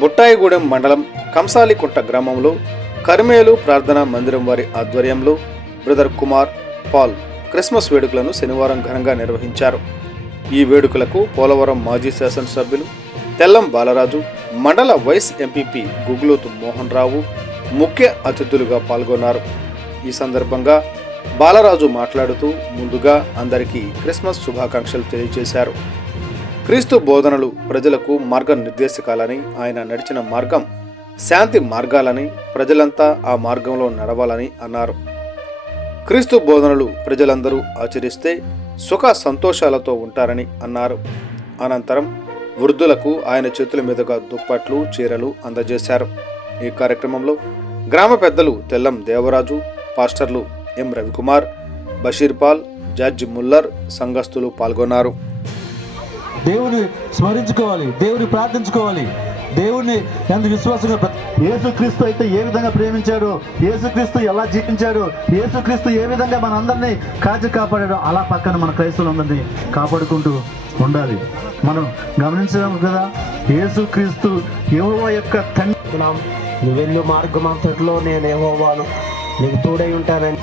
బుట్టాయిగూడెం మండలం కంసాలికుంట గ్రామంలో కర్మేలు ప్రార్థనా మందిరం వారి ఆధ్వర్యంలో బ్రదర్ కుమార్ పాల్ క్రిస్మస్ వేడుకలను శనివారం ఘనంగా నిర్వహించారు. ఈ వేడుకలకు పోలవరం మాజీ శాసనసభ్యులు తెల్లం బాలరాజు, మండల వైస్ ఎంపీపీ గుగ్లోతు మోహన్ రావు ముఖ్య అతిథులుగా పాల్గొన్నారు. ఈ సందర్భంగా బాలరాజు మాట్లాడుతూ ముందుగా అందరికీ క్రిస్మస్ శుభాకాంక్షలు తెలియజేశారు. క్రీస్తు బోధనలు ప్రజలకు మార్గ నిర్దేశకాలని, ఆయన నడిచిన మార్గం శాంతి మార్గాలని, ప్రజలంతా ఆ మార్గంలో నడవాలని అన్నారు. క్రీస్తు బోధనలు ప్రజలందరూ ఆచరిస్తే సుఖ సంతోషాలతో ఉంటారని అన్నారు. అనంతరం వృద్ధులకు ఆయన చేతుల మీదుగా దుప్పట్లు, చీరలు అందజేశారు. ఈ కార్యక్రమంలో గ్రామ పెద్దలు తెల్లం దేవరాజు, పాస్టర్లు M Ravikumar, Basheer Paul, George Muller, సంఘస్థులు పాల్గొన్నారు. దేవుని స్మరించుకోవాలి, దేవుని ప్రార్థించుకోవాలి, దేవుని ఎంత విశ్వాసంగా యేసుక్రీస్తు అయితే ఏ విధంగా ప్రేమించాడు, యేసుక్రీస్తు ఎలా జీవించాడు, యేసుక్రీస్తు ఏ విధంగా మనందరినీ కాచి కాపాడాడో అలా పక్కన మన క్రైస్తవులందరినీ కాపాడుకుంటూ ఉండాలి. మనం గమనించాం కదా, యేసుక్రీస్తు యెహోవా యొక్క తండ్రి. నువ్వు వెళ్ళు మార్గం అంతట్లో నేను యెహోవాను, నీకు తోడై ఉంటానని.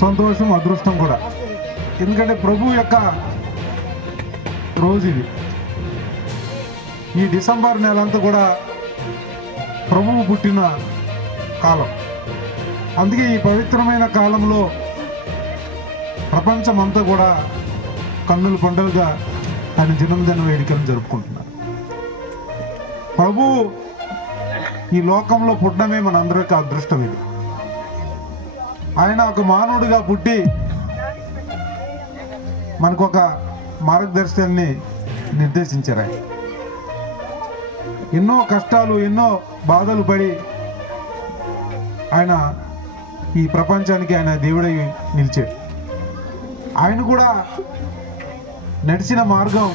సంతోషం, అదృష్టం కూడా. ఎందుకంటే ప్రభు యొక్క రోజు ఇది. ఈ డిసెంబర్ నెలంతా కూడా ప్రభువు పుట్టిన కాలం. అందుకే ఈ పవిత్రమైన కాలంలో ప్రపంచమంతా కూడా కన్నుల పండుగగా ఆయన జన్మదిన వేడుకలను జరుపుకుంటున్నారు. ప్రభువు ఈ లోకంలో పుట్టడమే మనందరికీ అదృష్టం. ఇది ఆయన ఒక మానవుడిగా పుట్టి మనకు ఒక మార్గదర్శకాన్ని నిర్దేశించారు. ఆయన ఎన్నో కష్టాలు, ఎన్నో బాధలు పడి ఆయన ఈ ప్రపంచానికి ఆయన దేవుడై నిలిచాడు. ఆయన కూడా నడిచిన మార్గం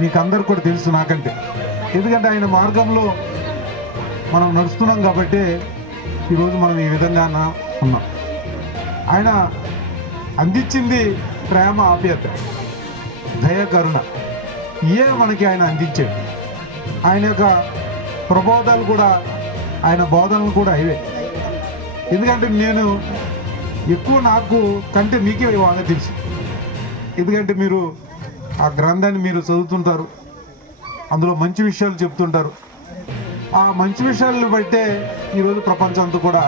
మీకు అందరు కూడా తెలుసు నాకంటే. ఎందుకంటే ఆయన మార్గంలో మనం నడుస్తున్నాం కాబట్టి ఈరోజు మనం ఈ విధంగా ఉన్నాం. ఆయన అందించింది ప్రేమ, ఆప్యాయత, దయ, కరుణ. ఇయే మనకి ఆయన అందించాడు. ఆయన యొక్క ప్రబోధాలు కూడా, ఆయన బోధనలు కూడా ఇవే. ఎందుకంటే నేను ఎక్కువ నాకు కంటే మీకే బాగా తెలుసు. ఎందుకంటే మీరు ఆ గ్రంథాన్ని మీరు చదువుతుంటారు, అందులో మంచి విషయాలు చెప్తుంటారు. ఆ మంచి విషయాలను బట్టే ఈరోజు ప్రపంచం అంతా కూడా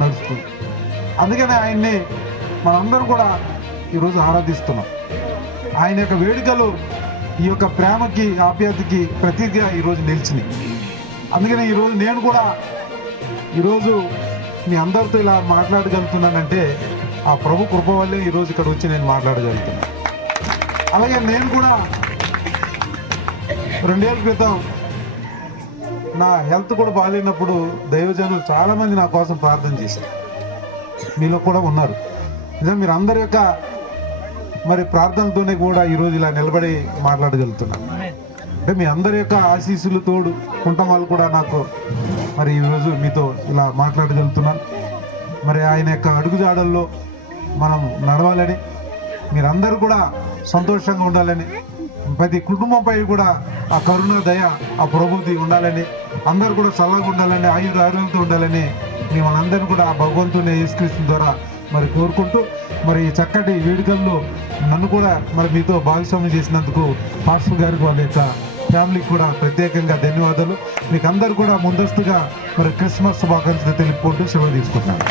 నడుస్తుంది. అందుకని ఆయన్ని మనందరం కూడా ఈరోజు ఆరాధిస్తున్నాం. ఆయన యొక్క వేడుకలు ఈ యొక్క ప్రేమకి, ఆప్యాయతకి ప్రతీకగా ఈరోజు నిలిచినాయి. అందుకని ఈరోజు నేను కూడా ఈరోజు మీ అందరితో ఇలా మాట్లాడగలుగుతున్నానంటే ఆ ప్రభు కృప వల్లే ఈరోజు ఇక్కడ వచ్చి నేను మాట్లాడగలుగుతున్నాను. అలాగే నేను కూడా 2 ఏళ్ళ క్రితం నా హెల్త్ కూడా బాగాలేనప్పుడు దైవజనులు చాలామంది నా కోసం ప్రార్థన చేశారు. మీలో కూడా ఉన్నారు. నిజం, మీరు అందరి యొక్క మరి ప్రార్థనతోనే కూడా ఈరోజు ఇలా నిలబడి మాట్లాడగలుగుతున్నాను. అంటే మీ అందరి యొక్క ఆశీస్సులు తోడు ఉండటం వల్ల కూడా నాకు మరి ఈరోజు మీతో ఇలా మాట్లాడగలుగుతున్నాను. మరి ఆయన యొక్క అడుగుజాడల్లో మనం నడవాలని, మీరందరూ కూడా సంతోషంగా ఉండాలని, ప్రతి కుటుంబంపై కూడా ఆ కరుణ, దయ, ఆ ప్రభుది ఉండాలని, అందరూ కూడా చల్లగా ఉండాలని, ఆరోగ్యంతో ఉండాలని మిమ్మల్ని అందరినీ కూడా ఆ భగవంతుని యేసుక్రీస్తు ద్వారా మరి కోరుకుంటూ, మరి చక్కటి వేడుకల్లో నన్ను కూడా మరి మీతో భాగస్వామ్యం చేసినందుకు పాస్టర్ గారికి, వాళ్ళ యొక్క ఫ్యామిలీకి కూడా ప్రత్యేకంగా ధన్యవాదాలు. మీకు అందరూ కూడా ముందస్తుగా మరి క్రిస్మస్ శుభాకాంక్షలు తెలుపుకుంటూ సెలవు తీసుకుంటున్నాను.